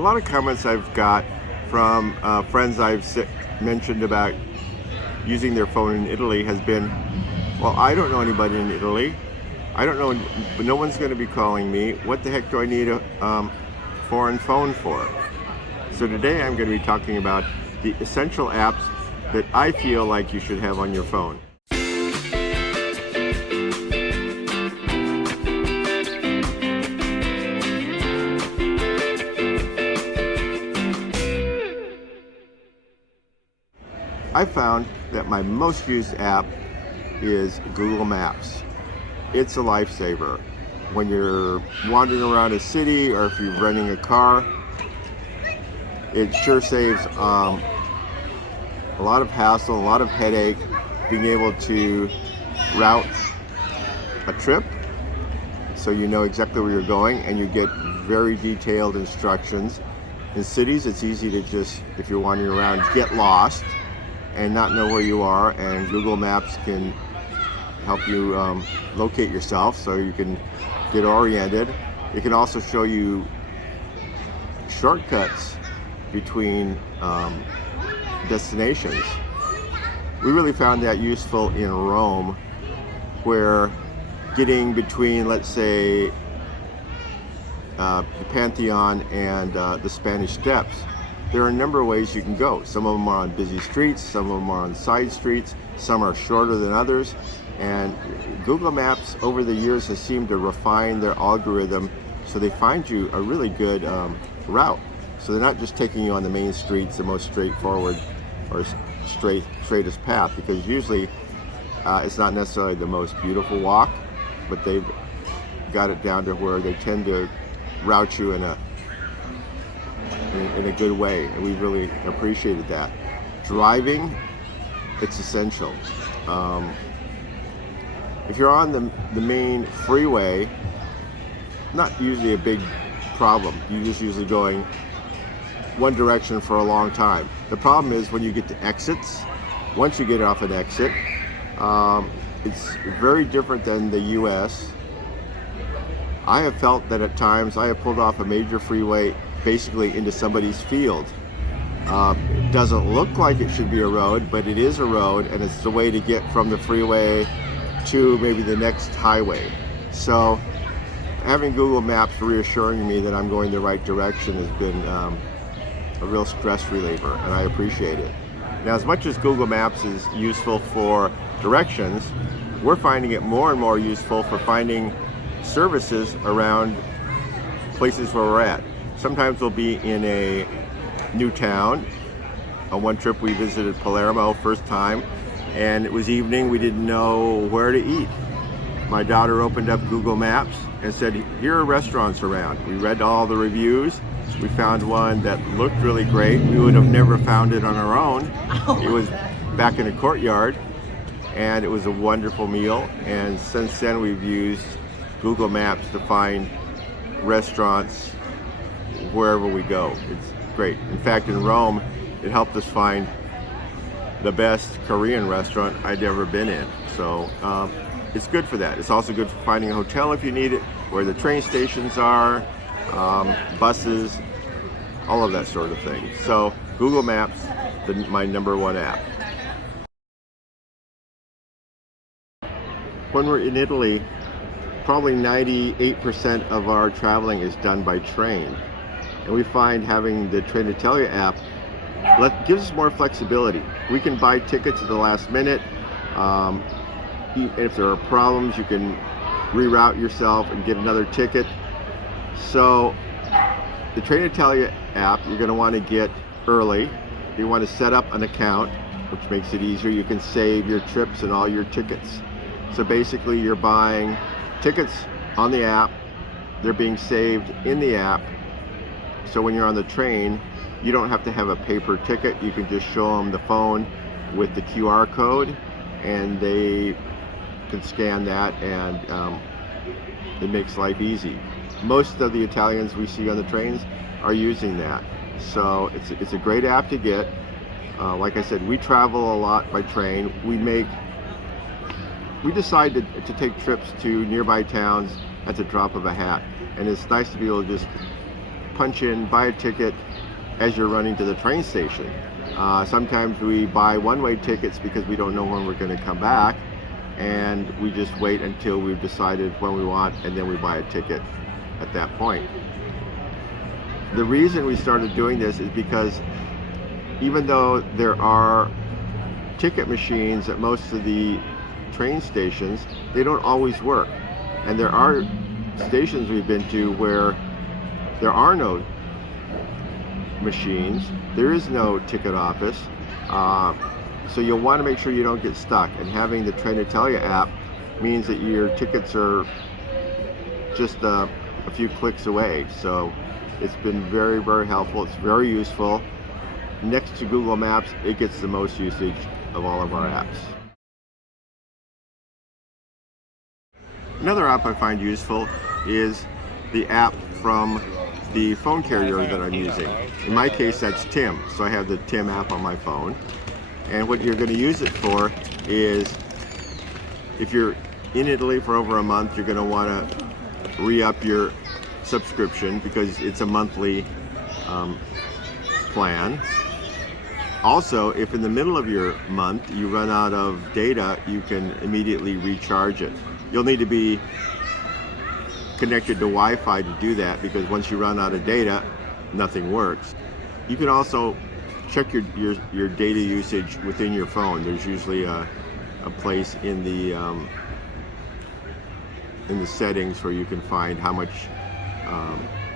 A lot of comments I've got from friends mentioned about using their phone in Italy has been, well, I don't know anybody in Italy. I don't know, no one's going to be calling me. What the heck do I need a foreign phone for? So today I'm going to be talking about the essential apps that I feel like you should have on your phone. I found that my most used app is Google Maps. It's a lifesaver. When you're wandering around a city or if you're renting a car, it sure saves a lot of hassle, a lot of headache, being able to route a trip so you know exactly where you're going and you get very detailed instructions. In cities, it's easy to just, if you're wandering around, get lost and not know where you are, and Google Maps can help you locate yourself so you can get oriented. It can also show you shortcuts between destinations. We really found that useful in Rome, where getting between, let's say, the Pantheon and the Spanish Steps, there are a number of ways you can go. Some of them are on busy streets, some of them are on side streets, some are shorter than others. And Google Maps over the years has seemed to refine their algorithm so they find you a really good route. So they're not just taking you on the main streets, the most straightforward or straightest path, because usually it's not necessarily the most beautiful walk, but they've got it down to where they tend to route you in a good way, and we really appreciated that. Driving, it's essential. If you're on the main freeway, not usually a big problem. You're just usually going one direction for a long time. The problem is when you get to exits. Once you get off an exit, it's very different than the US. I have felt that at times I have pulled off a major freeway basically into somebody's field. It doesn't look like it should be a road, but it is a road, and it's the way to get from the freeway to maybe the next highway. So having Google Maps reassuring me that I'm going the right direction has been a real stress reliever, and I appreciate it. Now, as much as Google Maps is useful for directions, we're finding it more and more useful for finding services around places where we're at. Sometimes we'll be in a new town. On one trip we visited Palermo first time, and it was evening. We didn't know where to eat. My daughter opened up Google Maps and said, here are restaurants around. We read all the reviews. We found one that looked really great. We would have never found it on our own. It was back in a courtyard, and it was a wonderful meal. And since then we've used Google Maps to find restaurants wherever we go. It's great. In fact, in Rome, it helped us find the best Korean restaurant I'd ever been in. So it's good for that. It's also good for finding a hotel if you need it, where the train stations are, buses, all of that sort of thing. So Google Maps, my number one app. When we're in Italy, probably 98% of our traveling is done by train. And we find having the Trainitalia app gives us more flexibility. We can buy tickets at the last minute. If there are problems, you can reroute yourself and get another ticket. So the Trainitalia app, you're going to want to get early. You want to set up an account, which makes it easier. You can save your trips and all your tickets. So basically you're buying tickets on the app. They're being saved in the app. So when you're on the train, you don't have to have a paper ticket. You can just show them the phone with the QR code, and they can scan that, and it makes life easy. Most of the Italians we see on the trains are using that. So it's a great app to get. Like I said, we travel a lot by train. We decide to take trips to nearby towns at the drop of a hat, and it's nice to be able to just punch in, buy a ticket as you're running to the train station. Sometimes we buy one-way tickets because we don't know when we're going to come back, and we just wait until we've decided when we want, and then we buy a ticket at that point. The reason we started doing this is because even though there are ticket machines at most of the train stations, they don't always work. And there are stations we've been to where there are no machines, there is no ticket office, so you'll want to make sure you don't get stuck. And having the Trainitalia app means that your tickets are just a few clicks away. So it's been very, very helpful. It's very useful. Next to Google Maps, it gets the most usage of all of our apps. Another app I find useful is the app from the phone carrier that I'm using. In my case, that's TIM. So I have the TIM app on my phone. And what you're going to use it for is, if you're in Italy for over a month, you're going to want to re-up your subscription because it's a monthly plan. Also, if in the middle of your month you run out of data, you can immediately recharge it. You'll need to be connected to Wi-Fi to do that, because once you run out of data, nothing works. You can also check your data usage within your phone. There's usually a place in the settings where you can find how much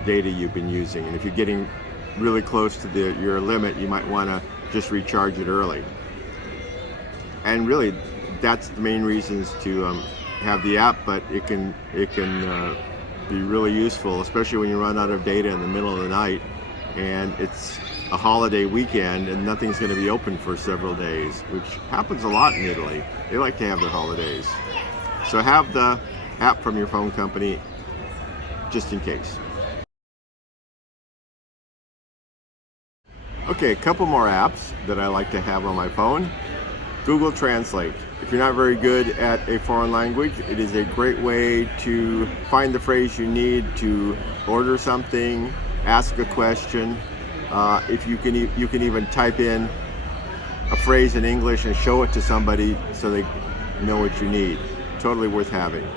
data you've been using. And if you're getting really close to your limit, you might want to just recharge it early. And really, that's the main reasons to have the app, but it can be really useful, especially when you run out of data in the middle of the night and it's a holiday weekend and nothing's going to be open for several days, which happens a lot in Italy. They like to have their holidays. So have the app from your phone company just in case. Okay, a couple more apps that I like to have on my phone. Google Translate. If you're not very good at a foreign language, it is a great way to find the phrase you need to order something, ask a question. If you can even type in a phrase in English and show it to somebody so they know what you need. Totally worth having.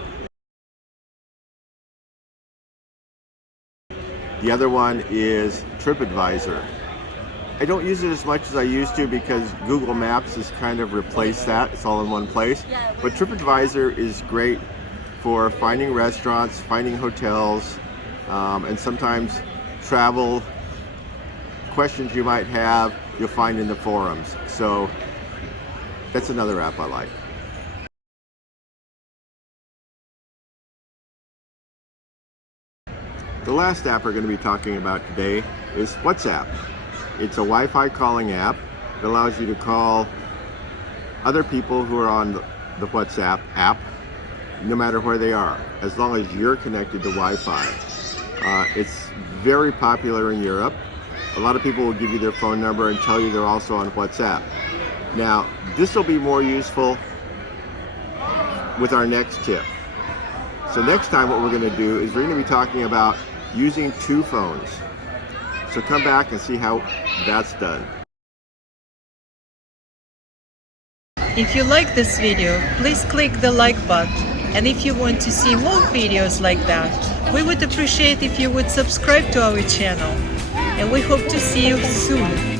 The other one is TripAdvisor. I don't use it as much as I used to because Google Maps has kind of replaced that. It's all in one place. But TripAdvisor is great for finding restaurants, finding hotels, and sometimes travel questions you might have, you'll find in the forums. So that's another app I like. The last app we're going to be talking about today is WhatsApp. It's a Wi-Fi calling app that allows you to call other people who are on the WhatsApp app, no matter where they are, as long as you're connected to Wi-Fi. It's very popular in Europe. A lot of people will give you their phone number and tell you they're also on WhatsApp. Now, this will be more useful with our next tip. So next time what we're going to do is we're going to be talking about using two phones. So come back and see how that's done. If you like this video, please click the like button. And if you want to see more videos like that, we would appreciate if you would subscribe to our channel. And we hope to see you soon.